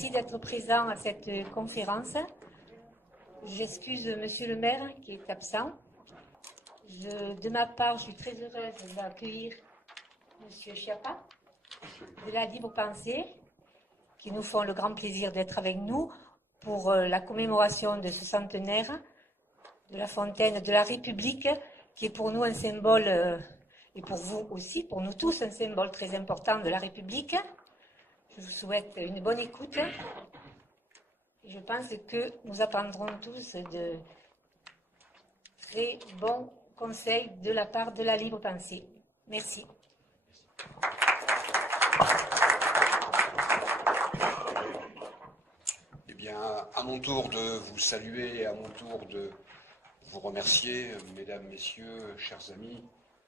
Merci d'être présent à cette conférence. J'excuse Monsieur le maire qui est absent. De ma part, je suis très heureuse d'accueillir Monsieur Schiappa de la Libre Pensée, qui nous font le grand plaisir d'être avec nous pour la commémoration de ce centenaire de la fontaine de la République, qui est pour nous un symbole, et pour vous aussi, pour nous tous, un symbole très important de la République. Je vous souhaite une bonne écoute. Je pense que nous apprendrons tous de très bons conseils de la part de la Libre Pensée. Merci. Eh bien, à mon tour de vous saluer et à mon tour de vous remercier, mesdames, messieurs, chers amis,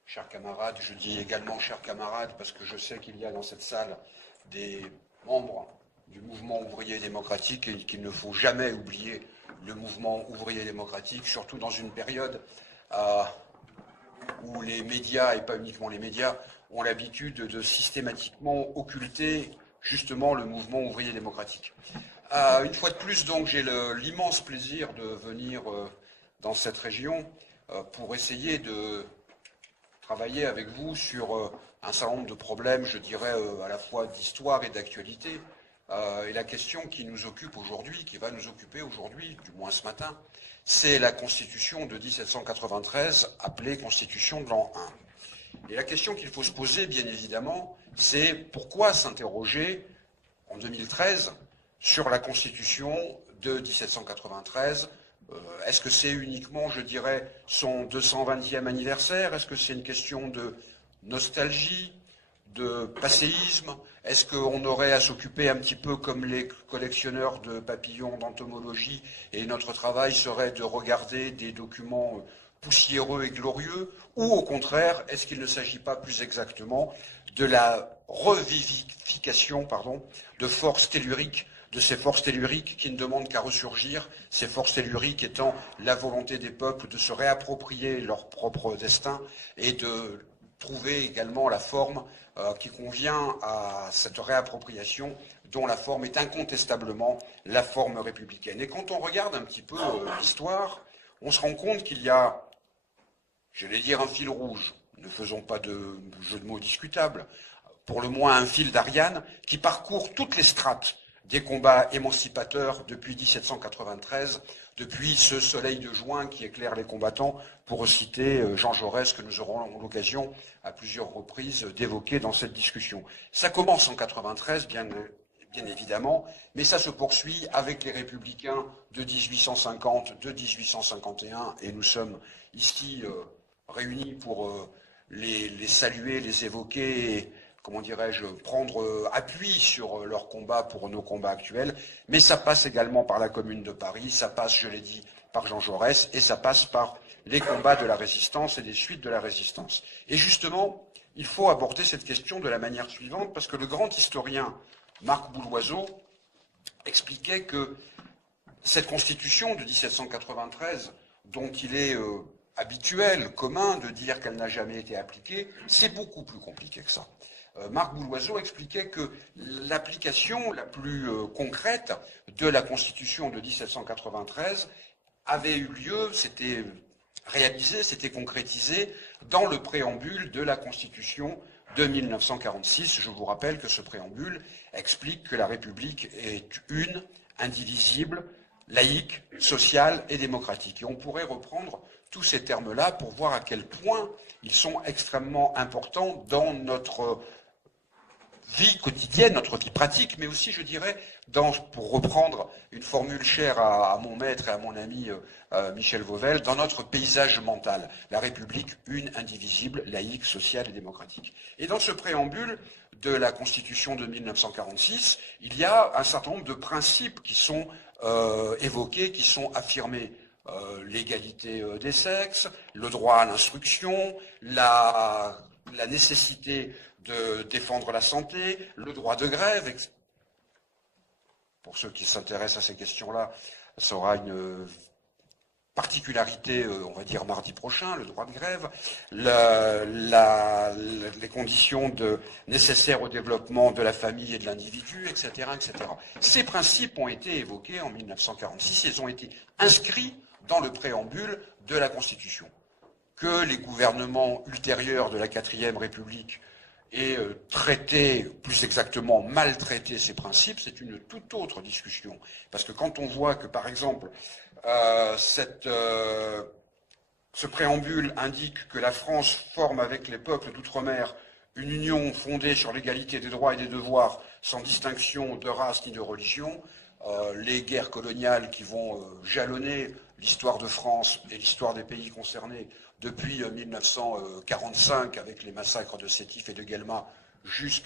chers camarades. Je dis également chers camarades parce que je sais qu'il y a dans cette salle des membres du mouvement ouvrier démocratique et qu'il ne faut jamais oublier le mouvement ouvrier démocratique, surtout dans une période où les médias, et pas uniquement les médias, ont l'habitude de systématiquement occulter justement le mouvement ouvrier démocratique. Une fois de plus, donc, j'ai l'immense plaisir de venir dans cette région pour essayer de travailler avec vous sur un certain nombre de problèmes, je dirais, à la fois d'histoire et d'actualité. Et la question qui nous occupe aujourd'hui, qui va nous occuper aujourd'hui, du moins ce matin, c'est la Constitution de 1793, appelée Constitution de l'an 1. Et la question qu'il faut se poser, bien évidemment, c'est pourquoi s'interroger en 2013 sur la Constitution de 1793. Est-ce que c'est uniquement, je dirais, son 220e anniversaire? Est-ce que c'est une question de nostalgie, de passéisme? Est-ce qu'on aurait à s'occuper un petit peu comme les collectionneurs de papillons d'entomologie et notre travail serait de regarder des documents poussiéreux et glorieux? Ou au contraire, est-ce qu'il ne s'agit pas plus exactement de la revivification de forces telluriques, de ces forces telluriques qui ne demandent qu'à ressurgir, ces forces telluriques étant la volonté des peuples de se réapproprier leur propre destin et de trouver également la forme qui convient à cette réappropriation, dont la forme est incontestablement la forme républicaine. Et quand on regarde un petit peu l'histoire, on se rend compte qu'il y a, j'allais dire, un fil rouge, ne faisons pas de jeu de mots discutable, pour le moins un fil d'Ariane, qui parcourt toutes les strates des combats émancipateurs depuis 1793, depuis ce soleil de juin qui éclaire les combattants, pour citer Jean Jaurès, que nous aurons l'occasion à plusieurs reprises d'évoquer dans cette discussion. Ça commence en 93, bien évidemment, mais ça se poursuit avec les Républicains de 1850, de 1851, et nous sommes ici réunis pour les saluer, les évoquer, et, comment dirais-je, prendre appui sur leur combat pour nos combats actuels, mais ça passe également par la Commune de Paris, ça passe, je l'ai dit, par Jean Jaurès, et ça passe par les combats de la résistance et des suites de la résistance. Et justement, il faut aborder cette question de la manière suivante, parce que le grand historien Marc Bouloiseau expliquait que cette Constitution de 1793, dont il est habituel, commun, de dire qu'elle n'a jamais été appliquée, c'est beaucoup plus compliqué que ça. Marc Bouloiseau expliquait que l'application la plus concrète de la Constitution de 1793 avait eu lieu, s'était réalisé, s'était concrétisé dans le préambule de la Constitution de 1946. Je vous rappelle que ce préambule explique que la République est une, indivisible, laïque, sociale et démocratique. Et on pourrait reprendre tous ces termes-là pour voir à quel point ils sont extrêmement importants dans notre vie quotidienne, notre vie pratique, mais aussi, je dirais, pour reprendre une formule chère à mon maître et à mon ami Michel Vauvel, dans notre paysage mental. La République, une, indivisible, laïque, sociale et démocratique. Et dans ce préambule de la Constitution de 1946, il y a un certain nombre de principes qui sont évoqués, qui sont affirmés. L'égalité des sexes, le droit à l'instruction, la nécessité de défendre la santé, le droit de grève. Pour ceux qui s'intéressent à ces questions-là, ça aura une particularité, on va dire mardi prochain, le droit de grève, les conditions nécessaires au développement de la famille et de l'individu, etc., etc. Ces principes ont été évoqués en 1946, ils ont été inscrits dans le préambule de la Constitution. Que les gouvernements ultérieurs de la 4e République aient traité, plus exactement maltraité ces principes, c'est une toute autre discussion. Parce que quand on voit que, par exemple, ce préambule indique que la France forme avec les peuples d'outre-mer une union fondée sur l'égalité des droits et des devoirs, sans distinction de race ni de religion, les guerres coloniales qui vont jalonner l'histoire de France et l'histoire des pays concernés depuis 1945, avec les massacres de Sétif et de Guelma, jusqu'à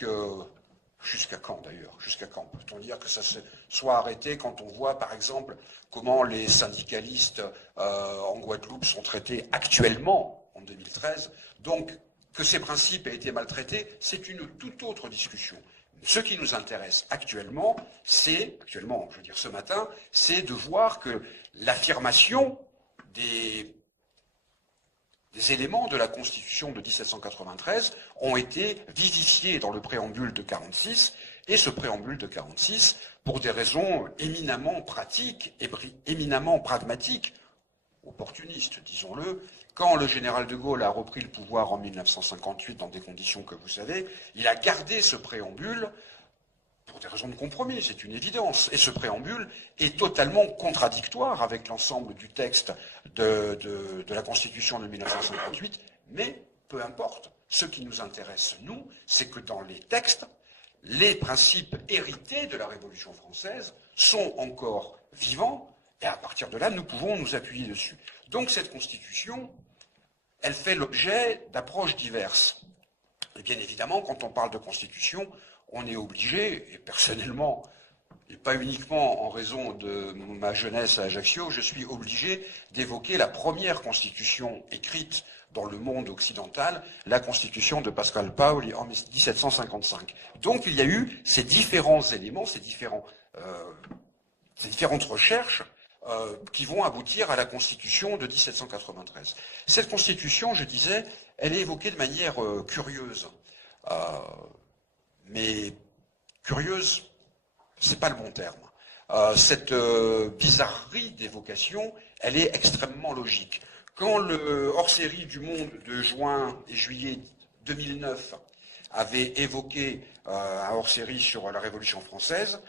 quand d'ailleurs? Jusqu'à quand peut-on dire que ça se soit arrêté quand on voit par exemple comment les syndicalistes en Guadeloupe sont traités actuellement en 2013? Donc que ces principes aient été maltraités, c'est une toute autre discussion. Ce qui nous intéresse actuellement, je veux dire ce matin, c'est de voir que l'affirmation des éléments de la Constitution de 1793 ont été vivifiés dans le préambule de 46, et ce préambule de 46, pour des raisons éminemment pratiques et éminemment pragmatiques, opportunistes, disons-le, quand le général de Gaulle a repris le pouvoir en 1958 dans des conditions que vous savez, il a gardé ce préambule pour des raisons de compromis, c'est une évidence. Et ce préambule est totalement contradictoire avec l'ensemble du texte de la Constitution de 1958, mais peu importe. Ce qui nous intéresse, nous, c'est que dans les textes, les principes hérités de la Révolution française sont encore vivants, et à partir de là, nous pouvons nous appuyer dessus. Donc cette Constitution, elle fait l'objet d'approches diverses. Et bien évidemment, quand on parle de Constitution, on est obligé, et personnellement, et pas uniquement en raison de ma jeunesse à Ajaccio, je suis obligé d'évoquer la première constitution écrite dans le monde occidental, la constitution de Pascal Paoli en 1755. Donc il y a eu ces différents éléments, ces différentes recherches qui vont aboutir à la constitution de 1793. Cette constitution, je disais, elle est évoquée de manière curieuse. Mais curieuse, c'est pas le bon terme. Cette bizarrerie d'évocation, elle est extrêmement logique. Quand le hors-série du Monde de juin et juillet 2009 avait évoqué un hors-série sur la Révolution française,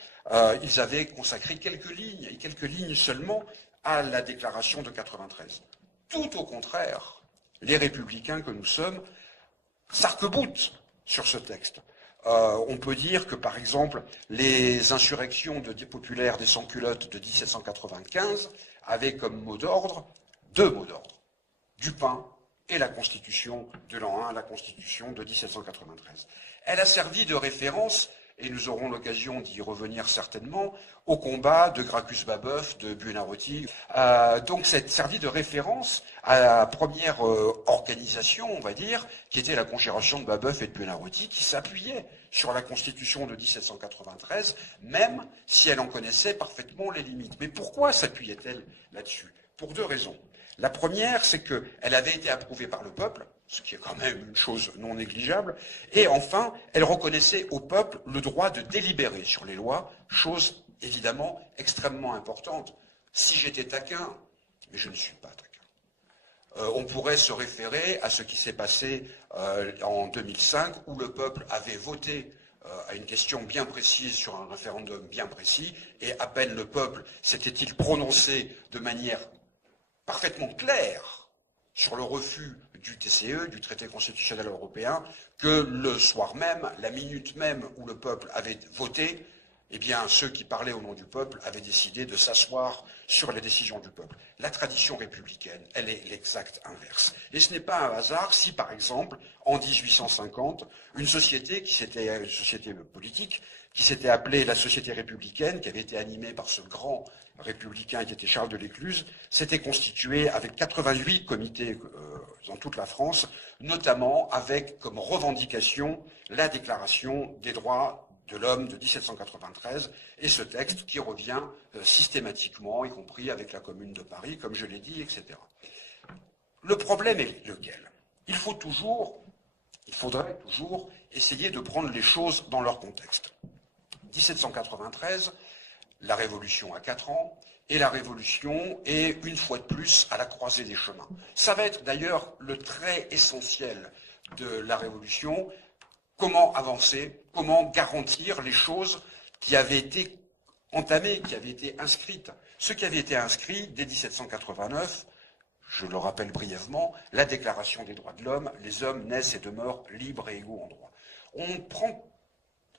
ils avaient consacré quelques lignes, et quelques lignes seulement, à la déclaration de 93. Tout au contraire, les républicains que nous sommes s'arc-boutent sur ce texte. On peut dire que, par exemple, les insurrections des populaires des sans-culottes de 1795 avaient comme mot d'ordre, deux mots d'ordre, du pain et la Constitution de l'an 1, la Constitution de 1793. Elle a servi de référence, et nous aurons l'occasion d'y revenir certainement, au combat de Gracchus Babeuf, de Buonarroti. Donc, c'est servi de référence à la première organisation, on va dire, qui était la conjuration de Babeuf et de Buonarroti, qui s'appuyait sur la Constitution de 1793, même si elle en connaissait parfaitement les limites. Mais pourquoi s'appuyait-elle là-dessus? Pour deux raisons. La première, c'est qu'elle avait été approuvée par le peuple, ce qui est quand même une chose non négligeable, et enfin, elle reconnaissait au peuple le droit de délibérer sur les lois, chose évidemment extrêmement importante. Si j'étais taquin, mais je ne suis pas taquin, on pourrait se référer à ce qui s'est passé en 2005, où le peuple avait voté à une question bien précise sur un référendum bien précis, et à peine le peuple s'était-il prononcé de manière parfaitement claire sur le refus du TCE, du traité constitutionnel européen, que le soir même, la minute même où le peuple avait voté, eh bien, ceux qui parlaient au nom du peuple avaient décidé de s'asseoir sur les décisions du peuple. La tradition républicaine, elle est l'exact inverse. Et ce n'est pas un hasard si, par exemple, en 1850, une société politique, qui s'était appelée la Société républicaine, qui avait été animée par ce grand républicain qui était Charles de l'Écluse, s'était constituée avec 88 comités dans toute la France, notamment avec comme revendication la déclaration des droits de l'homme de 1793 et ce texte qui revient systématiquement, y compris avec la Commune de Paris, comme je l'ai dit, etc. Le problème est lequel? Il faudrait toujours essayer de prendre les choses dans leur contexte. 1793, la Révolution a 4 ans, et la Révolution est, une fois de plus, à la croisée des chemins. Ça va être d'ailleurs le trait essentiel de la Révolution. Comment avancer, comment garantir les choses qui avaient été entamées, qui avaient été inscrites. Ce qui avait été inscrit dès 1789, je le rappelle brièvement, la Déclaration des droits de l'homme, les hommes naissent et demeurent libres et égaux en droit. On prend,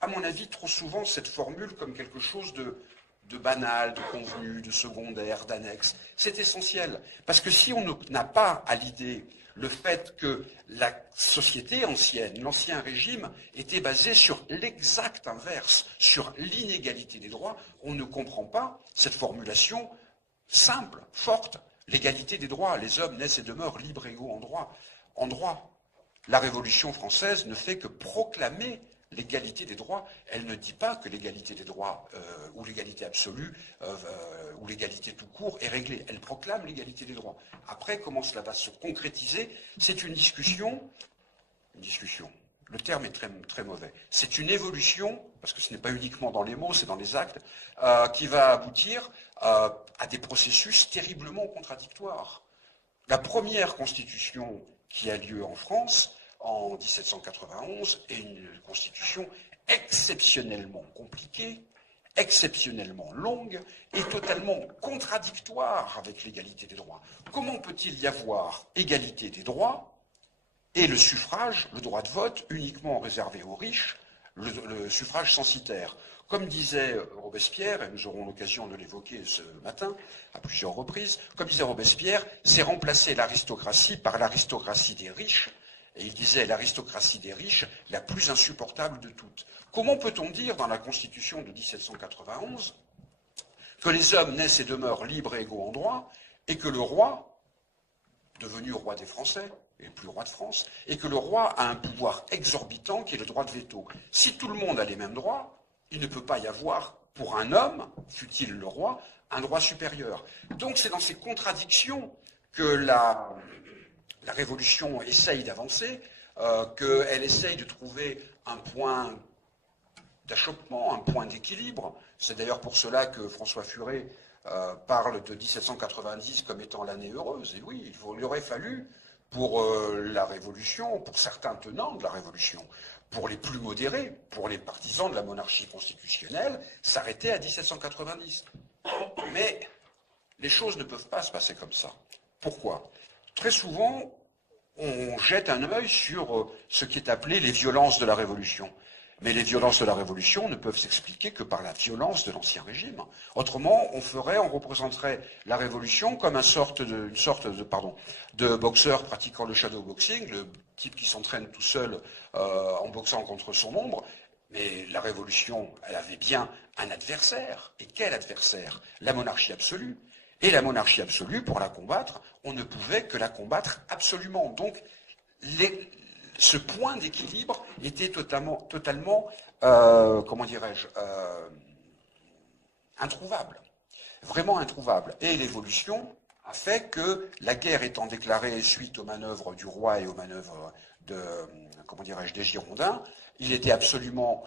à mon avis, trop souvent cette formule comme quelque chose de banal, de convenu, de secondaire, d'annexe. C'est essentiel, parce que si on n'a pas à l'idée le fait que la société ancienne, l'ancien régime, était basé sur l'exact inverse, sur l'inégalité des droits, on ne comprend pas cette formulation simple, forte, l'égalité des droits. Les hommes naissent et demeurent libres et égaux en droit. En droit, la Révolution française ne fait que proclamer l'égalité des droits. Elle ne dit pas que l'égalité des droits ou l'égalité absolue ou l'égalité tout court est réglée. Elle proclame l'égalité des droits. Après, comment cela va se concrétiser? C'est une discussion. Le terme est très, très mauvais. C'est une évolution, parce que ce n'est pas uniquement dans les mots, c'est dans les actes, qui va aboutir à des processus terriblement contradictoires. La première constitution qui a lieu en France, en 1791, est une constitution exceptionnellement compliquée, exceptionnellement longue et totalement contradictoire avec l'égalité des droits. Comment peut-il y avoir égalité des droits et le suffrage, le droit de vote, uniquement réservé aux riches, le suffrage censitaire? Comme disait Robespierre, et nous aurons l'occasion de l'évoquer ce matin à plusieurs reprises, comme disait Robespierre, c'est remplacer l'aristocratie par l'aristocratie des riches. Et il disait l'aristocratie des riches, la plus insupportable de toutes. Comment peut-on dire dans la Constitution de 1791 que les hommes naissent et demeurent libres et égaux en droit, et que le roi, devenu roi des Français, et plus roi de France, et que le roi a un pouvoir exorbitant qui est le droit de veto? Si tout le monde a les mêmes droits, il ne peut pas y avoir, pour un homme, fût-il le roi, un droit supérieur. Donc c'est dans ces contradictions que la Révolution essaye d'avancer, qu'elle essaye de trouver un point d'achoppement, un point d'équilibre. C'est d'ailleurs pour cela que François Furet parle de 1790 comme étant l'année heureuse. Et oui, il aurait fallu, pour la Révolution, pour certains tenants de la Révolution, pour les plus modérés, pour les partisans de la monarchie constitutionnelle, s'arrêter à 1790. Mais les choses ne peuvent pas se passer comme ça. Pourquoi? Très souvent, on jette un œil sur ce qui est appelé les violences de la Révolution. Mais les violences de la Révolution ne peuvent s'expliquer que par la violence de l'Ancien Régime. Autrement, on représenterait la Révolution comme une sorte de boxeur pratiquant le shadowboxing, le type qui s'entraîne tout seul en boxant contre son ombre. Mais la Révolution, elle avait bien un adversaire. Et quel adversaire? La monarchie absolue. Et la monarchie absolue, pour la combattre, on ne pouvait que la combattre absolument. Donc, ce point d'équilibre était totalement introuvable. Vraiment introuvable. Et l'évolution a fait que la guerre étant déclarée suite aux manœuvres du roi et aux manœuvres des Girondins, il était absolument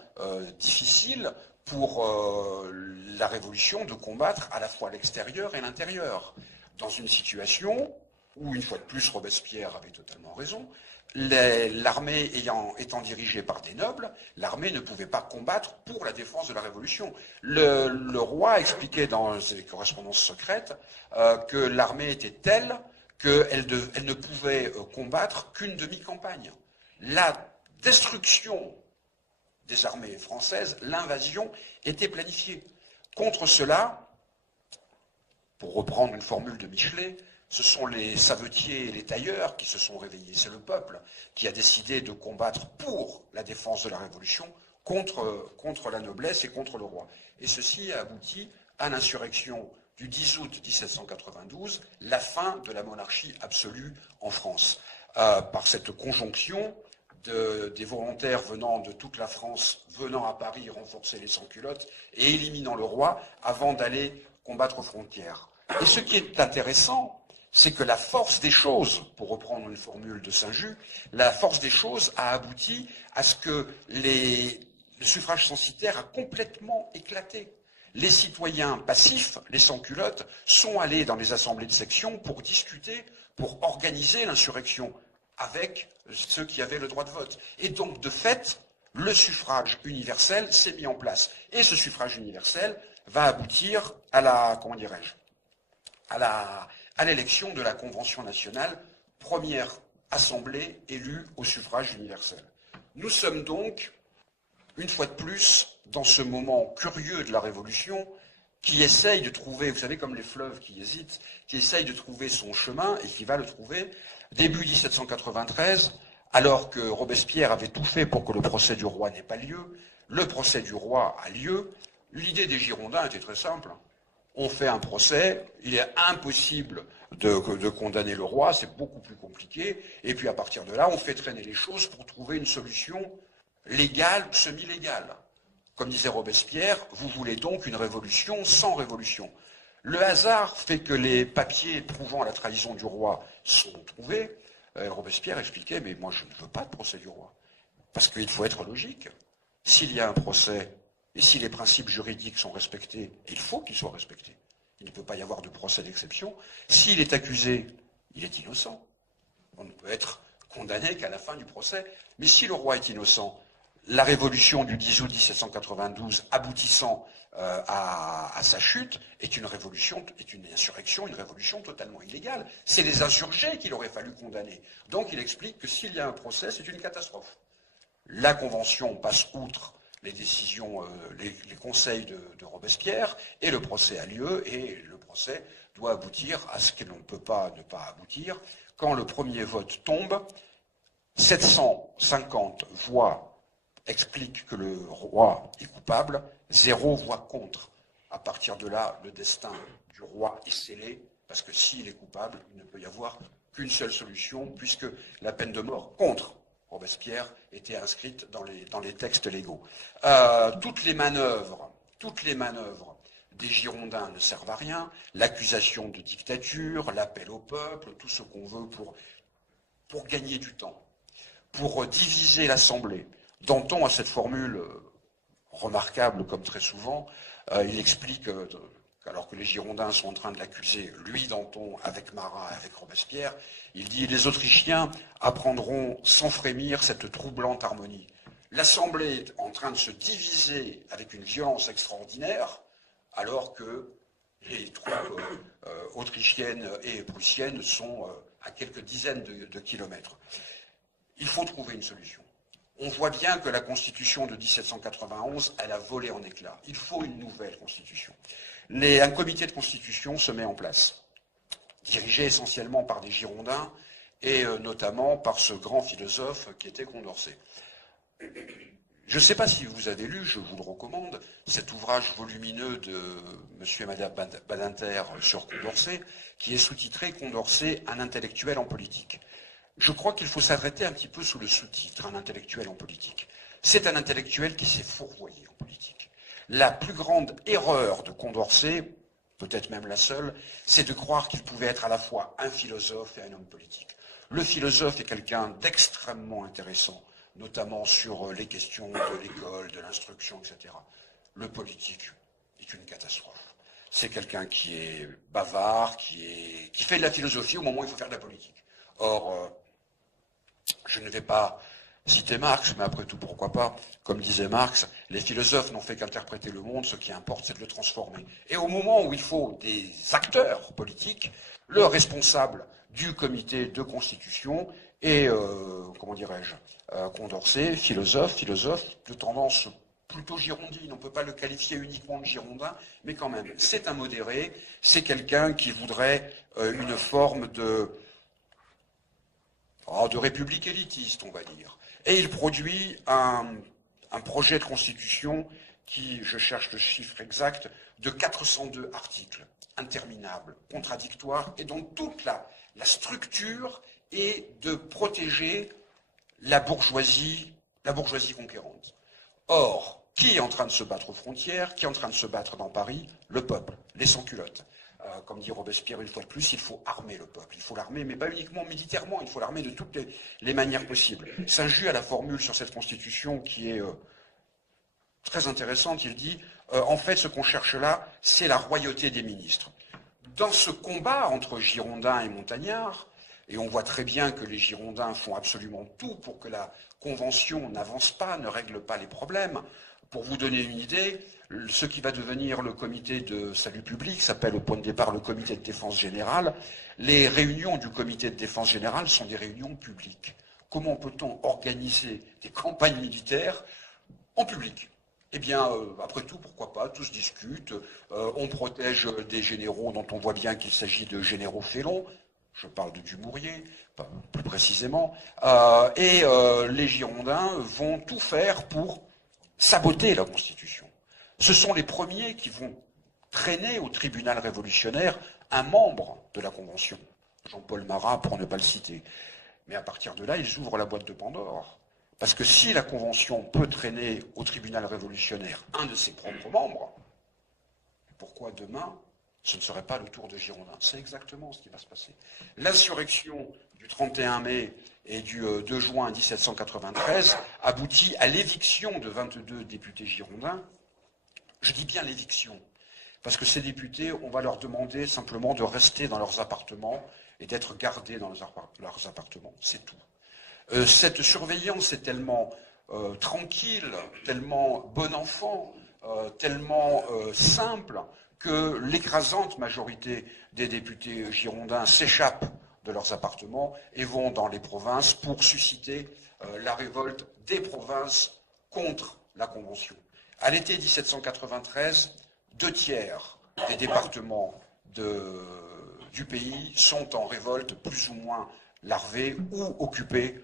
difficile pour la Révolution de combattre à la fois l'extérieur et l'intérieur. Dans une situation où, une fois de plus, Robespierre avait totalement raison, l'armée étant dirigée par des nobles, l'armée ne pouvait pas combattre pour la défense de la Révolution. Le roi expliquait dans ses correspondances secrètes que l'armée était telle qu'elle ne pouvait combattre qu'une demi-campagne. La destruction des armées françaises, l'invasion, était planifiée. Contre cela, pour reprendre une formule de Michelet, ce sont les savetiers et les tailleurs qui se sont réveillés. C'est le peuple qui a décidé de combattre pour la défense de la Révolution contre la noblesse et contre le roi. Et ceci a abouti à l'insurrection du 10 août 1792, la fin de la monarchie absolue en France. Par cette conjonction des volontaires venant de toute la France, venant à Paris renforcer les sans-culottes et éliminant le roi avant d'aller combattre aux frontières. Et ce qui est intéressant, c'est que la force des choses, pour reprendre une formule de Saint-Just, la force des choses a abouti à ce que le suffrage censitaire a complètement éclaté. Les citoyens passifs, les sans-culottes, sont allés dans les assemblées de section pour discuter, pour organiser l'insurrection avec ceux qui avaient le droit de vote. Et donc, de fait, le suffrage universel s'est mis en place. Et ce suffrage universel va aboutir à à l'élection de la Convention nationale, première assemblée élue au suffrage universel. Nous sommes donc, une fois de plus, dans ce moment curieux de la Révolution, qui essaye de trouver, vous savez, comme les fleuves qui hésitent, qui essaye de trouver son chemin et qui va le trouver. Début 1793, alors que Robespierre avait tout fait pour que le procès du roi n'ait pas lieu, le procès du roi a lieu. L'idée des Girondins était très simple. On fait un procès, il est impossible de condamner le roi, c'est beaucoup plus compliqué, et puis à partir de là, on fait traîner les choses pour trouver une solution légale ou semi-légale. Comme disait Robespierre, vous voulez donc une révolution sans révolution. Le hasard fait que les papiers prouvant la trahison du roi sont trouvés. Robespierre expliquait, mais moi je ne veux pas de procès du roi. Parce qu'il faut être logique. S'il y a un procès, et si les principes juridiques sont respectés, et il faut qu'ils soient respectés, il ne peut pas y avoir de procès d'exception. S'il est accusé, il est innocent. On ne peut être condamné qu'à la fin du procès. Mais si le roi est innocent, la révolution du 10 août 1792 aboutissant à sa chute est une insurrection, une révolution totalement illégale. C'est les insurgés qu'il aurait fallu condamner. Donc il explique que s'il y a un procès, c'est une catastrophe. La Convention passe outre les décisions, les conseils de Robespierre, et le procès a lieu, et le procès doit aboutir à ce que l'on ne peut pas ne pas aboutir. Quand le premier vote tombe, 750 voix expliquent que le roi est coupable, 0 voix contre. À partir de là, le destin du roi est scellé, parce que s'il est coupable, il ne peut y avoir qu'une seule solution, puisque la peine de mort contre Robespierre était inscrite dans les textes légaux. Toutes les manœuvres des Girondins ne servent à rien. L'accusation de dictature, l'appel au peuple, tout ce qu'on veut pour gagner du temps, pour diviser l'Assemblée. Danton a cette formule remarquable, comme très souvent. Il explique, alors que les Girondins sont en train de l'accuser, lui, Danton, avec Marat, avec Robespierre, il dit « Les Autrichiens apprendront sans frémir cette troublante harmonie. L'Assemblée est en train de se diviser avec une violence extraordinaire, alors que les troupes autrichiennes et prussiennes sont à quelques dizaines de kilomètres. Il faut trouver une solution. On voit bien que la Constitution de 1791, elle a volé en éclats. Il faut une nouvelle Constitution. Un comité de Constitution se met en place, dirigé essentiellement par des Girondins et notamment par ce grand philosophe qui était Condorcet. Je ne sais pas si vous avez lu, je vous le recommande, cet ouvrage volumineux de monsieur et madame Badinter sur Condorcet, qui est sous-titré « Condorcet, un intellectuel en politique ». Je crois qu'il faut s'arrêter un petit peu sous le sous-titre, un intellectuel en politique. C'est un intellectuel qui s'est fourvoyé en politique. La plus grande erreur de Condorcet, peut-être même la seule, c'est de croire qu'il pouvait être à la fois un philosophe et un homme politique. Le philosophe est quelqu'un d'extrêmement intéressant, notamment sur les questions de l'école, de l'instruction, etc. Le politique est une catastrophe. C'est quelqu'un qui est bavard, qui fait de la philosophie au moment où il faut faire de la politique. Or, je ne vais pas citer Marx, mais après tout, pourquoi pas. Comme disait Marx, les philosophes n'ont fait qu'interpréter le monde, ce qui importe, c'est de le transformer. Et au moment où il faut des acteurs politiques, le responsable du comité de constitution est, Condorcet, philosophe de tendance plutôt girondine. On ne peut pas le qualifier uniquement de girondin, mais quand même, c'est un modéré, c'est quelqu'un qui voudrait une forme de république élitiste, on va dire. Et il produit un projet de constitution qui, je cherche le chiffre exact, de 402 articles, interminables, contradictoires, et dont toute la structure est de protéger la bourgeoisie conquérante. Or, qui est en train de se battre aux frontières? Qui est en train de se battre dans Paris? Le peuple, les sans-culottes. Comme dit Robespierre une fois de plus, il faut armer le peuple. Il faut l'armer, mais pas uniquement militairement, il faut l'armer de toutes les manières possibles. Saint-Just a la formule sur cette constitution qui est très intéressante. Il dit, en fait, ce qu'on cherche là, c'est la royauté des ministres. Dans ce combat entre Girondins et Montagnards, et on voit très bien que les Girondins font absolument tout pour que la Convention n'avance pas, ne règle pas les problèmes. Pour vous donner une idée, ce qui va devenir le comité de salut public s'appelle au point de départ le comité de défense générale. Les réunions du comité de défense générale sont des réunions publiques. Comment peut-on organiser des campagnes militaires en public? Eh bien, après tout, pourquoi pas, tous discutent, on protège des généraux dont on voit bien qu'il s'agit de généraux félons, je parle de Dumouriez, plus précisément, et les Girondins vont tout faire pour saboter la Constitution. Ce sont les premiers qui vont traîner au tribunal révolutionnaire un membre de la Convention, Jean-Paul Marat pour ne pas le citer. Mais à partir de là, ils ouvrent la boîte de Pandore. Parce que si la Convention peut traîner au tribunal révolutionnaire un de ses propres membres, pourquoi demain ce ne serait pas le tour de Girondins? C'est exactement ce qui va se passer. L'insurrection du 31 mai et du 2 juin 1793 aboutit à l'éviction de 22 députés girondins. Je dis bien l'éviction, parce que ces députés, on va leur demander simplement de rester dans leurs appartements et d'être gardés dans leurs appartements. C'est tout. Cette surveillance est tellement tranquille, tellement bon enfant, tellement simple, que l'écrasante majorité des députés girondins s'échappent de leurs appartements et vont dans les provinces pour susciter la révolte des provinces contre la Convention. À l'été 1793, 2/3 des départements du pays sont en révolte plus ou moins larvée ou occupée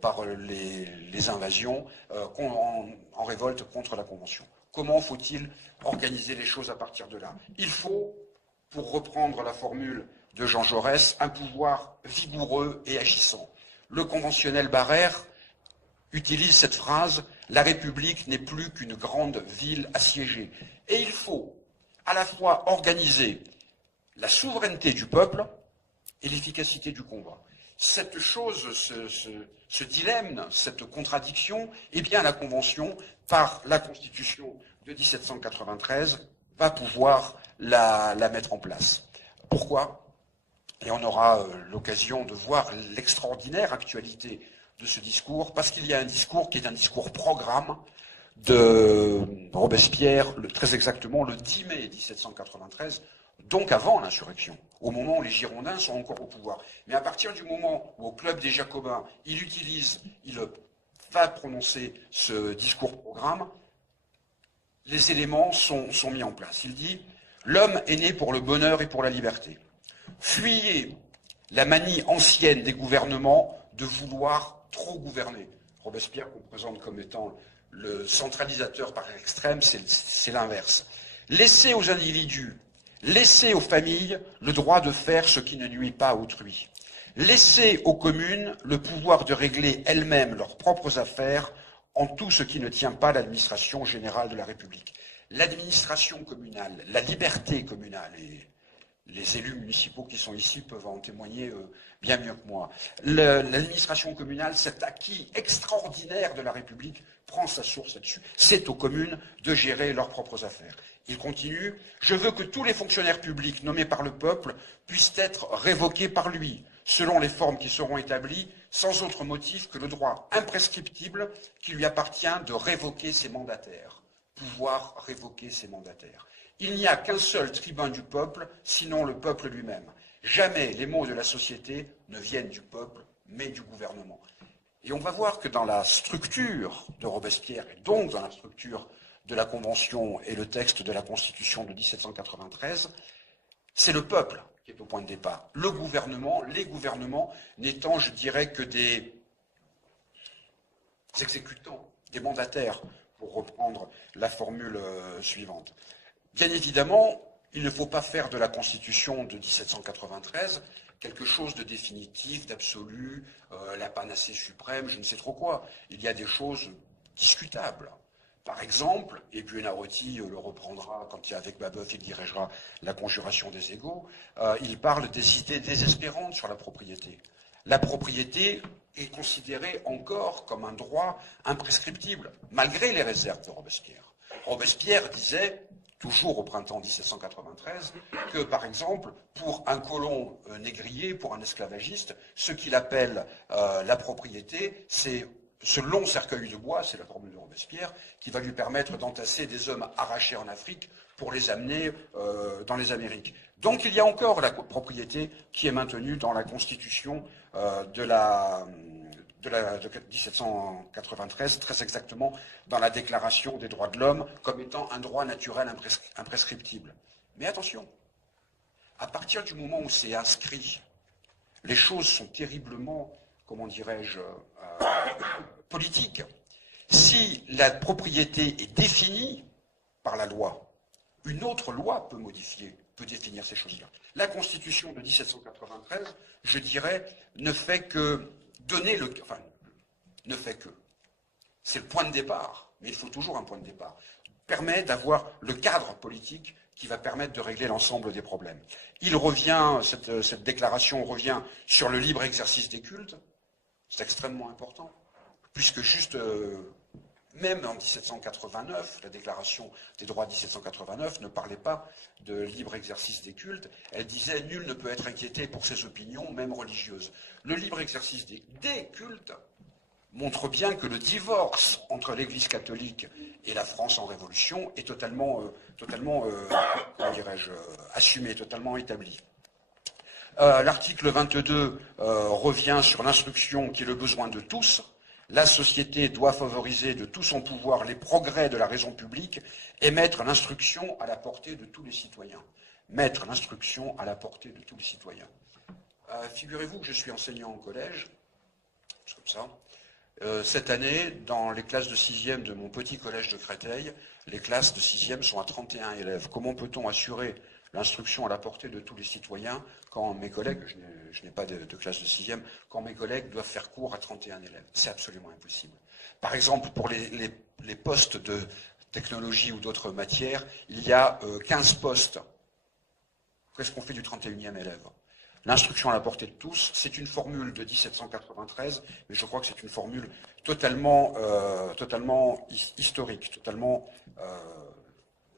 par les invasions en révolte contre la Convention. Comment faut-il organiser les choses à partir de là? Il faut, pour reprendre la formule de Jean Jaurès, un pouvoir vigoureux et agissant. Le conventionnel Barère utilise cette phrase « La République n'est plus qu'une grande ville assiégée ». Et il faut à la fois organiser la souveraineté du peuple et l'efficacité du combat. Cette chose, ce dilemme, cette contradiction, eh bien la Convention, par la Constitution de 1793, va pouvoir la mettre en place. Pourquoi? Et on aura l'occasion de voir l'extraordinaire actualité de ce discours, parce qu'il y a un discours qui est un discours programme de Robespierre, très exactement le 10 mai 1793, donc avant l'insurrection, au moment où les Girondins sont encore au pouvoir. Mais à partir du moment où au Club des Jacobins, il va prononcer ce discours programme, les éléments sont mis en place. Il dit « L'homme est né pour le bonheur et pour la liberté. Fuyez la manie ancienne des gouvernements de vouloir trop gouverner. » Robespierre, qu'on présente comme étant le centralisateur par l'extrême, c'est l'inverse. Laissez aux individus, laissez aux familles le droit de faire ce qui ne nuit pas à autrui. Laissez aux communes le pouvoir de régler elles-mêmes leurs propres affaires en tout ce qui ne tient pas à l'administration générale de la République. L'administration communale, la liberté communale, et les élus municipaux qui sont ici peuvent en témoigner bien mieux que moi. L'administration communale, cet acquis extraordinaire de la République, prend sa source là-dessus. C'est aux communes de gérer leurs propres affaires. Il continue, « Je veux que tous les fonctionnaires publics nommés par le peuple puissent être révoqués par lui, selon les formes qui seront établies, sans autre motif que le droit imprescriptible qui lui appartient de révoquer ses mandataires. » Pouvoir révoquer ses mandataires. Il n'y a qu'un seul tribun du peuple, sinon le peuple lui-même. Jamais les maux de la société ne viennent du peuple, mais du gouvernement. Et on va voir que dans la structure de Robespierre, et donc dans la structure de la Convention et le texte de la Constitution de 1793, c'est le peuple qui est au point de départ. Le gouvernement, les gouvernements n'étant, je dirais, que des exécutants, des mandataires, pour reprendre la formule suivante. Bien évidemment, il ne faut pas faire de la Constitution de 1793 quelque chose de définitif, d'absolu, la panacée suprême, je ne sais trop quoi. Il y a des choses discutables. Par exemple, et Buonarroti le reprendra quand avec Babeuf il dirigera la conjuration des égaux, il parle des idées désespérantes sur la propriété. La propriété est considérée encore comme un droit imprescriptible, malgré les réserves de Robespierre. Robespierre disait, toujours au printemps 1793, que par exemple, pour un colon négrier, pour un esclavagiste, ce qu'il appelle la propriété, c'est ce long cercueil de bois, c'est la formule de Robespierre, qui va lui permettre d'entasser des hommes arrachés en Afrique pour les amener dans les Amériques. Donc il y a encore la propriété qui est maintenue dans la Constitution de 1793, très exactement dans la Déclaration des droits de l'homme, comme étant un droit naturel imprescriptible. Mais attention, à partir du moment où c'est inscrit, les choses sont terriblement, comment dirais-je, politiques. Si la propriété est définie par la loi, une autre loi peut définir ces choses-là. La Constitution de 1793, je dirais, ne fait que donner le... Enfin, ne fait que. C'est le point de départ, mais il faut toujours un point de départ. Permet d'avoir le cadre politique qui va permettre de régler l'ensemble des problèmes. Il revient, cette déclaration revient sur le libre exercice des cultes. C'est extrêmement important, puisque juste... Même en 1789, la Déclaration des droits de 1789 ne parlait pas de libre exercice des cultes. Elle disait « Nul ne peut être inquiété pour ses opinions, même religieuses ». Le libre exercice des cultes montre bien que le divorce entre l'Église catholique et la France en Révolution est totalement comment dirais-je, assumé, totalement établi. L'article 22 revient sur l'instruction qui est le besoin de tous. La société doit favoriser de tout son pouvoir les progrès de la raison publique et mettre l'instruction à la portée de tous les citoyens. Mettre l'instruction à la portée de tous les citoyens. Figurez-vous que je suis enseignant au collège, c'est comme ça. Cette année, dans les classes de 6e de mon petit collège de Créteil, les classes de 6e sont à 31 élèves. Comment peut-on assurer l'instruction à la portée de tous les citoyens quand mes collègues, je n'ai pas de classe de 6e, quand mes collègues doivent faire cours à 31 élèves? C'est absolument impossible. Par exemple, pour les postes de technologie ou d'autres matières, il y a 15 postes. Qu'est-ce qu'on fait du 31e élève? L'instruction à la portée de tous, c'est une formule de 1793, mais je crois que c'est une formule totalement historique, totalement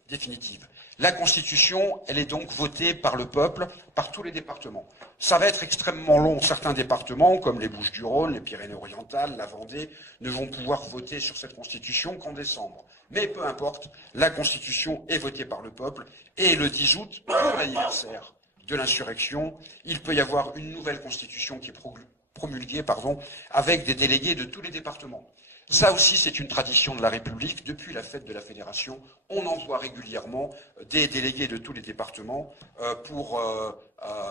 définitive. La Constitution, elle est donc votée par le peuple, par tous les départements. Ça va être extrêmement long. Certains départements, comme les Bouches-du-Rhône, les Pyrénées-Orientales, la Vendée, ne vont pouvoir voter sur cette Constitution qu'en décembre. Mais peu importe, la Constitution est votée par le peuple, et le 10 août, pour l'anniversaire de l'insurrection, il peut y avoir une nouvelle Constitution qui est promulguée, avec des délégués de tous les départements. Ça aussi, c'est une tradition de la République. Depuis la fête de la Fédération, on envoie régulièrement des délégués de tous les départements pour,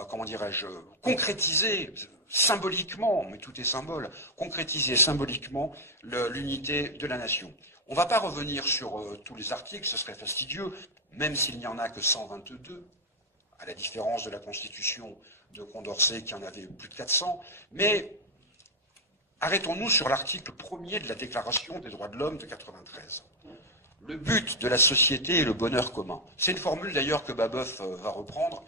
comment dirais-je, concrétiser symboliquement, mais tout est symbole, concrétiser symboliquement l'unité de la nation. On ne va pas revenir sur tous les articles, ce serait fastidieux, même s'il n'y en a que 122, à la différence de la Constitution de Condorcet qui en avait plus de 400, mais arrêtons-nous sur l'article 1er de la Déclaration des droits de l'homme de 93. Le but de la société est le bonheur commun. C'est une formule d'ailleurs que Babeuf va reprendre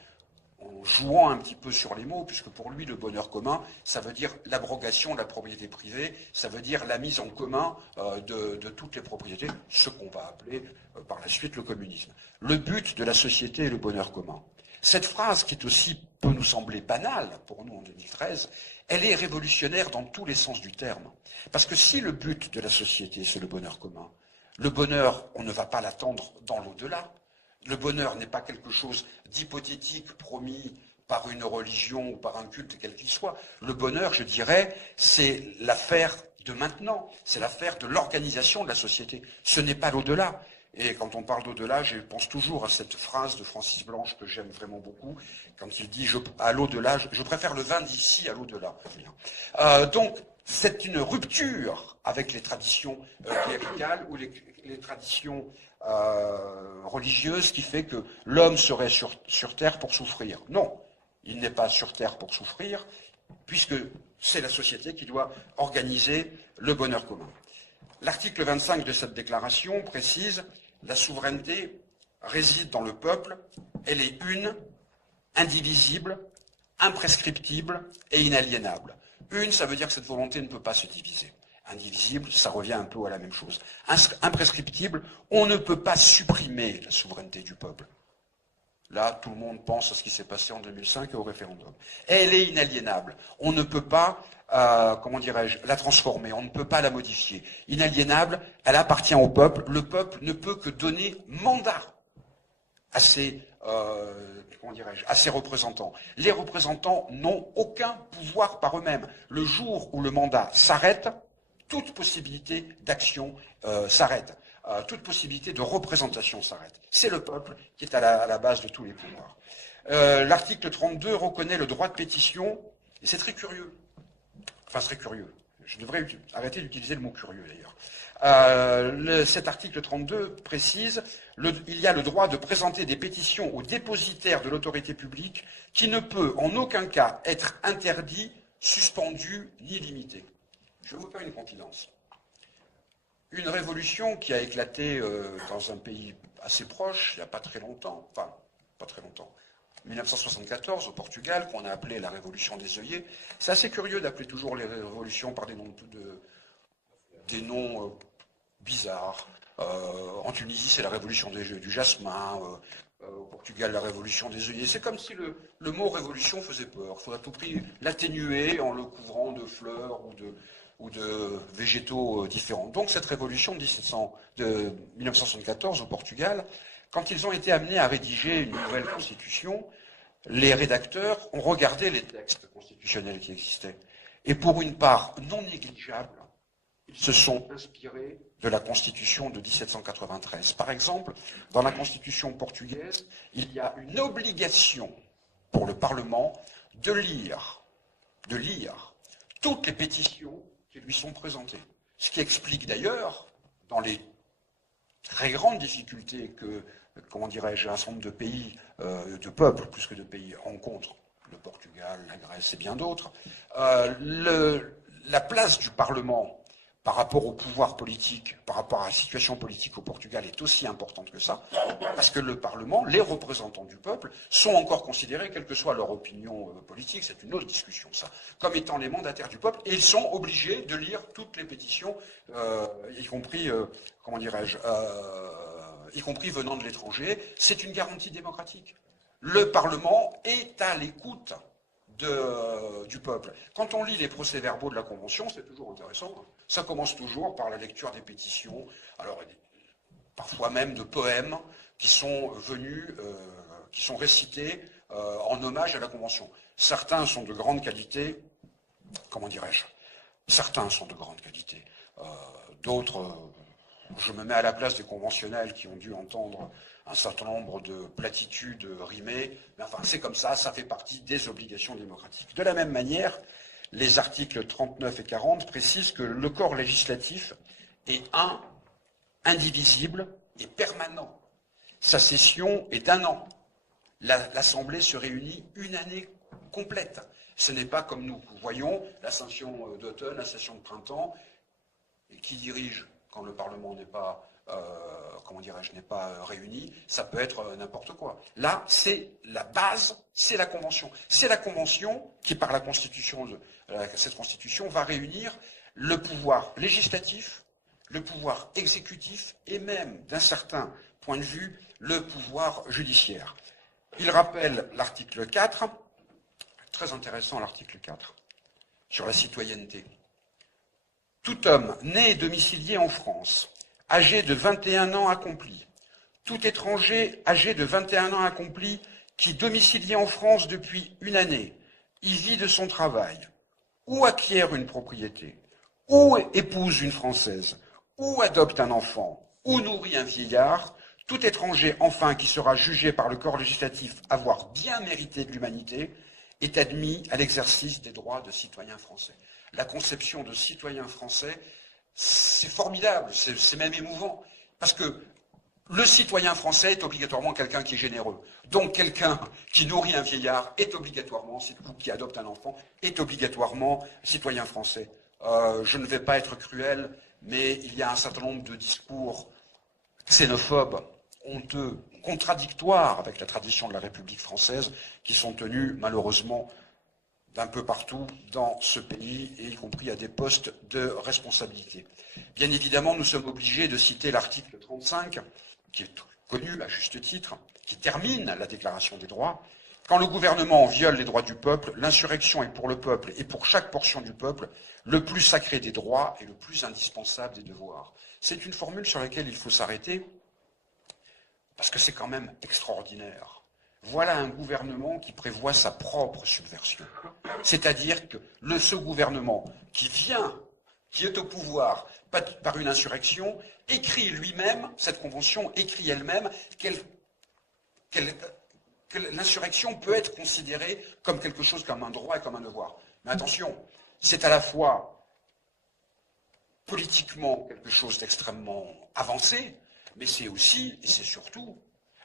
en jouant un petit peu sur les mots, puisque pour lui, le bonheur commun, ça veut dire l'abrogation de la propriété privée, ça veut dire la mise en commun de toutes les propriétés, ce qu'on va appeler par la suite le communisme. Le but de la société est le bonheur commun. Cette phrase, qui peut nous sembler banale pour nous en 2013, elle est révolutionnaire dans tous les sens du terme. Parce que si le but de la société, c'est le bonheur commun, le bonheur, on ne va pas l'attendre dans l'au-delà. Le bonheur n'est pas quelque chose d'hypothétique promis par une religion ou par un culte quel qu'il soit. Le bonheur, je dirais, c'est l'affaire de maintenant, c'est l'affaire de l'organisation de la société. Ce n'est pas l'au-delà. Et quand on parle d'au-delà, je pense toujours à cette phrase de Francis Blanche que j'aime vraiment beaucoup, quand il dit à l'au-delà, je préfère le vin d'ici à l'au-delà. Donc, c'est une rupture avec les traditions cléricales ou les traditions religieuses qui fait que l'homme serait sur terre pour souffrir. Non, Il n'est pas sur terre pour souffrir, puisque c'est la société qui doit organiser le bonheur commun. L'article 25 de cette déclaration précise « La souveraineté réside dans le peuple, elle est une, indivisible, imprescriptible et inaliénable ». Une, ça veut dire que cette volonté ne peut pas se diviser. Indivisible, ça revient un peu à la même chose. Imprescriptible, on ne peut pas supprimer la souveraineté du peuple. Là, tout le monde pense à ce qui s'est passé en 2005 et au référendum. Elle est inaliénable. On ne peut pas, comment dirais-je, la transformer, on ne peut pas la modifier. Inaliénable, elle appartient au peuple. Le peuple ne peut que donner mandat à ses, comment dirais-je, à ses représentants. Les représentants n'ont aucun pouvoir par eux-mêmes. Le jour où le mandat s'arrête, toute possibilité d'action s'arrête. Toute possibilité de représentation s'arrête. C'est le peuple qui est à la base de tous les pouvoirs. L'article 32 reconnaît le droit de pétition, et c'est très curieux. Enfin, c'est très curieux. Je devrais arrêter d'utiliser le mot curieux, d'ailleurs. Cet article 32 précise il y a le droit de présenter des pétitions aux dépositaires de l'autorité publique qui ne peut en aucun cas être interdit, suspendu ni limité. Je vais vous faire une confidence. Une révolution qui a éclaté dans un pays assez proche, il n'y a pas très longtemps, enfin, pas très longtemps, 1974 au Portugal, qu'on a appelé la révolution des œillets. C'est assez curieux d'appeler toujours les révolutions par des noms bizarres. En Tunisie, c'est la révolution du jasmin. Au Portugal, la révolution des œillets. C'est comme si le mot révolution faisait peur. Il faut à tout prix l'atténuer en le couvrant de fleurs ou de végétaux différents. Donc cette révolution de 1974 au Portugal, quand ils ont été amenés à rédiger une nouvelle constitution, les rédacteurs ont regardé les textes constitutionnels qui existaient. Et pour une part non négligeable, ils se sont inspirés de la constitution de 1793. Par exemple, dans la constitution portugaise, il y a une obligation pour le Parlement de lire toutes les pétitions qui lui sont présentées. Ce qui explique d'ailleurs, dans les très grandes difficultés que, comment dirais-je, un certain nombre de pays, de peuples plus que de pays rencontrent, le Portugal, la Grèce et bien d'autres, la place du Parlement par rapport au pouvoir politique, par rapport à la situation politique au Portugal est aussi importante que ça, parce que le Parlement, les représentants du peuple, sont encore considérés, quelle que soit leur opinion politique, c'est une autre discussion ça, comme étant les mandataires du peuple, et ils sont obligés de lire toutes les pétitions, y compris, comment dirais-je, y compris venant de l'étranger. C'est une garantie démocratique. Le Parlement est à l'écoute du peuple. Quand on lit les procès-verbaux de la Convention, c'est toujours intéressant. Ça commence toujours par la lecture des pétitions, alors parfois même de poèmes qui sont venus, qui sont récités en hommage à la Convention. Certains sont de grande qualité, comment dirais-je, certains sont de grande qualité. D'autres, je me mets à la place des conventionnels qui ont dû entendre un certain nombre de platitudes rimées, mais enfin c'est comme ça, ça fait partie des obligations démocratiques. De la même manière, les articles 39 et 40 précisent que le corps législatif est indivisible et permanent. Sa session est d'un an. L'Assemblée se réunit une année complète. Ce n'est pas comme nous voyons la session d'automne, la session de printemps, et qui dirige quand le Parlement n'est pas comment dirais-je, n'est pas réuni, ça peut être n'importe quoi. Là, c'est la base, c'est la Convention. C'est la Convention qui, par la Constitution, cette Constitution, va réunir le pouvoir législatif, le pouvoir exécutif et même, d'un certain point de vue, le pouvoir judiciaire. Il rappelle l'article 4, très intéressant l'article 4, sur la citoyenneté. Tout homme né et domicilié en France, âgé de 21 ans accomplis, tout étranger âgé de 21 ans accomplis qui, domicilié en France depuis une année, y vit de son travail, ou acquiert une propriété, ou épouse une Française, ou adopte un enfant, ou nourrit un vieillard, tout étranger, enfin, qui sera jugé par le corps législatif avoir bien mérité de l'humanité, est admis à l'exercice des droits de citoyen français. La conception de citoyen français, c'est formidable, c'est même émouvant, parce que Le citoyen français est obligatoirement quelqu'un qui est généreux. Donc quelqu'un qui nourrit un vieillard est obligatoirement, ou qui adopte un enfant, est obligatoirement citoyen français. Je ne vais pas être cruel, mais il y a un certain nombre de discours xénophobes, honteux, contradictoires avec la tradition de la République française, qui sont tenus malheureusement d'un peu partout dans ce pays, et y compris à des postes de responsabilité. Bien évidemment, nous sommes obligés de citer l'article 35, qui est connu à juste titre, qui termine la Déclaration des droits. Quand le gouvernement viole les droits du peuple, l'insurrection est pour le peuple et pour chaque portion du peuple le plus sacré des droits et le plus indispensable des devoirs. C'est une formule sur laquelle il faut s'arrêter, parce que c'est quand même extraordinaire. Voilà un gouvernement qui prévoit sa propre subversion. C'est-à-dire que ce gouvernement qui est au pouvoir par une insurrection, écrit lui-même, cette convention écrit elle-même que l'insurrection peut être considérée comme quelque chose, comme un droit et comme un devoir. Mais attention, c'est à la fois politiquement quelque chose d'extrêmement avancé, mais c'est aussi, et c'est surtout,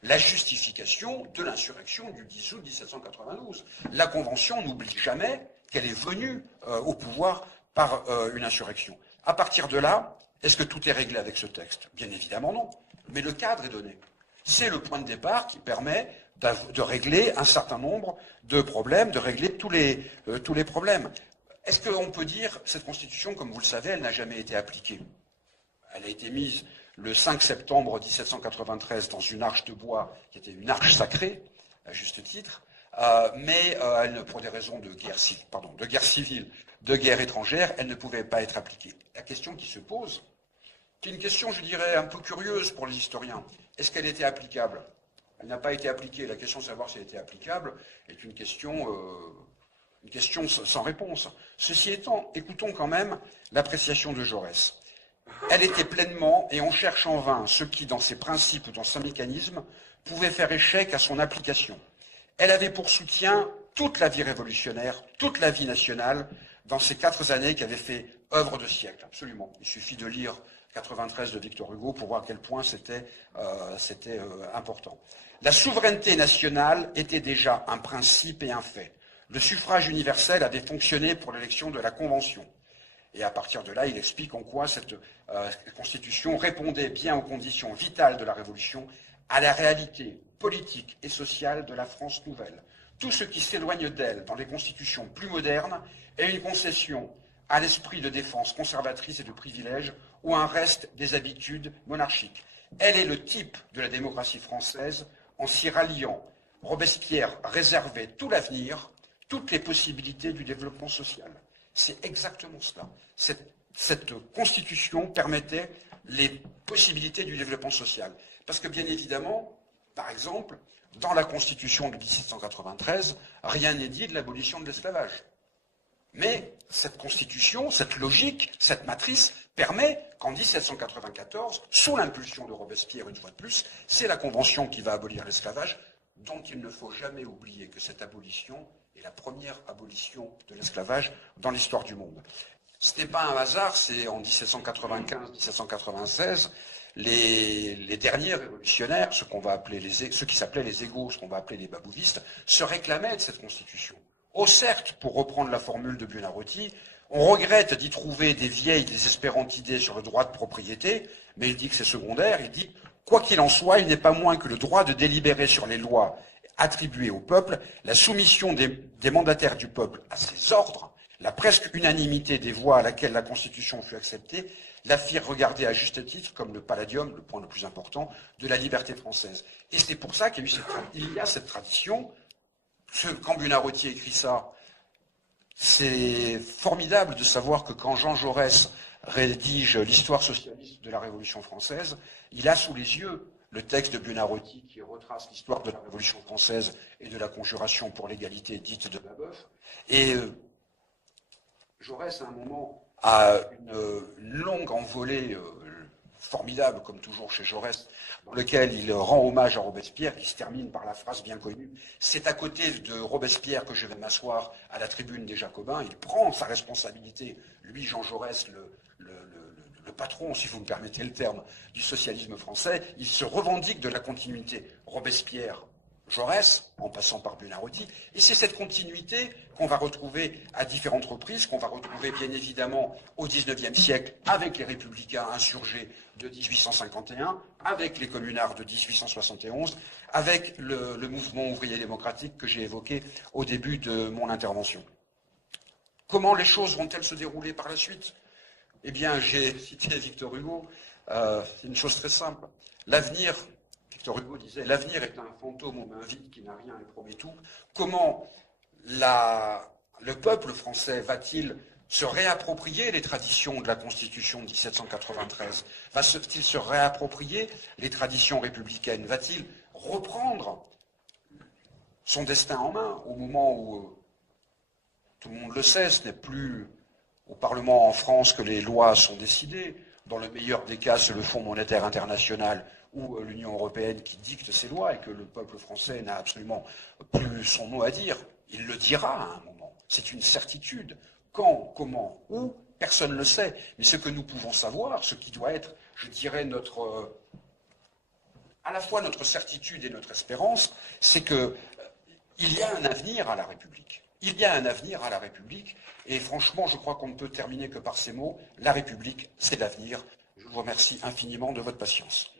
la justification de l'insurrection du 10 août 1792. La Convention n'oublie jamais qu'elle est venue au pouvoir par une insurrection. À partir de là, est-ce que tout est réglé avec ce texte? Bien évidemment non, mais le cadre est donné. C'est le point de départ qui permet de régler un certain nombre de problèmes, de régler tous les problèmes. Est-ce qu'on peut dire que cette Constitution, comme vous le savez, elle n'a jamais été appliquée? Elle a été mise le 5 septembre 1793 dans une arche de bois qui était une arche sacrée, à juste titre, mais pour des raisons de guerre civile, de guerre étrangère, elle ne pouvait pas être appliquée. La question qui se pose, qui est une question, je dirais, un peu curieuse pour les historiens, est-ce qu'elle était applicable? Elle n'a pas été appliquée. La question de savoir si elle était applicable est une question sans réponse. Ceci étant, écoutons quand même l'appréciation de Jaurès. Elle était pleinement, et on cherche en vain ce qui, dans ses principes ou dans son mécanisme, pouvait faire échec à son application. Elle avait pour soutien toute la vie révolutionnaire, toute la vie nationale, dans ces 4 années qui avaient fait œuvre de siècle, absolument. Il suffit de lire 93 de Victor Hugo pour voir à quel point c'était important. La souveraineté nationale était déjà un principe et un fait. Le suffrage universel avait fonctionné pour l'élection de la Convention. Et à partir de là, il explique en quoi cette Constitution répondait bien aux conditions vitales de la Révolution, à la réalité politique et sociale de la France nouvelle. Tout ce qui s'éloigne d'elle dans les constitutions plus modernes est une concession à l'esprit de défense conservatrice et de privilège ou un reste des habitudes monarchiques. Elle est le type de la démocratie française. En s'y ralliant, Robespierre réservait tout l'avenir, toutes les possibilités du développement social. C'est exactement cela. Cette constitution permettait les possibilités du développement social. Parce que bien évidemment, par exemple, dans la constitution de 1793, rien n'est dit de l'abolition de l'esclavage. Mais cette constitution, cette logique, cette matrice permet qu'en 1794, sous l'impulsion de Robespierre une fois de plus, c'est la Convention qui va abolir l'esclavage, dont il ne faut jamais oublier que cette abolition est la première abolition de l'esclavage dans l'histoire du monde. Ce n'est pas un hasard, c'est en 1795-1796, les derniers révolutionnaires, ceux qui s'appelaient les égaux, ce qu'on va appeler les babouvistes, se réclamaient de cette constitution. Oh certes, pour reprendre la formule de Buonarroti, on regrette d'y trouver des vieilles, désespérantes idées sur le droit de propriété, mais il dit que c'est secondaire, il dit quoi qu'il en soit, il n'est pas moins que le droit de délibérer sur les lois attribuées au peuple, la soumission des mandataires du peuple à ses ordres, la presque unanimité des voix à laquelle la Constitution fut acceptée, la firent regarder à juste titre comme le palladium, le point le plus important, de la liberté française. Et c'est pour ça qu'il y a cette tradition. Quand Buonarroti écrit ça, c'est formidable de savoir que quand Jean Jaurès rédige l'histoire socialiste de la Révolution française, il a sous les yeux le texte de Buonarroti qui retrace l'histoire de la Révolution française et de la conjuration pour l'égalité dite de Babeuf. Et Jaurès, à un moment, a une longue envolée formidable, comme toujours chez Jaurès, dans lequel il rend hommage à Robespierre, qui se termine par la phrase bien connue « C'est à côté de Robespierre que je vais m'asseoir à la tribune des Jacobins ». Il prend sa responsabilité, lui, Jean Jaurès, le patron patron, si vous me permettez le terme, du socialisme français. Il se revendique de la continuité Robespierre, Jaurès, en passant par Buonarroti, et c'est cette continuité qu'on va retrouver à différentes reprises, qu'on va retrouver bien évidemment au XIXe siècle avec les républicains insurgés de 1851, avec les communards de 1871, avec le mouvement ouvrier démocratique que j'ai évoqué au début de mon intervention. Comment les choses vont-elles se dérouler par la suite? Eh bien, j'ai cité Victor Hugo, c'est une chose très simple. L'avenir, Victor Hugo disait, l'avenir est un fantôme aux mains vides qui n'a rien et promet tout. Comment le peuple français va-t-il se réapproprier les traditions de la Constitution de 1793? Va-t-il se réapproprier les traditions républicaines? Va-t-il reprendre son destin en main au moment où, tout le monde le sait, ce n'est plus au Parlement en France que les lois sont décidées. Dans le meilleur des cas, c'est le Fonds monétaire international ou l'Union européenne qui dicte ces lois et que le peuple français n'a absolument plus son mot à dire. Il le dira à un moment. C'est une certitude. Quand, comment, où, personne ne le sait. Mais ce que nous pouvons savoir, ce qui doit être, je dirais, à la fois notre certitude et notre espérance, c'est qu'il y a un avenir à la République. Il y a un avenir à la République, et franchement, je crois qu'on ne peut terminer que par ces mots. La République, c'est l'avenir. Je vous remercie infiniment de votre patience.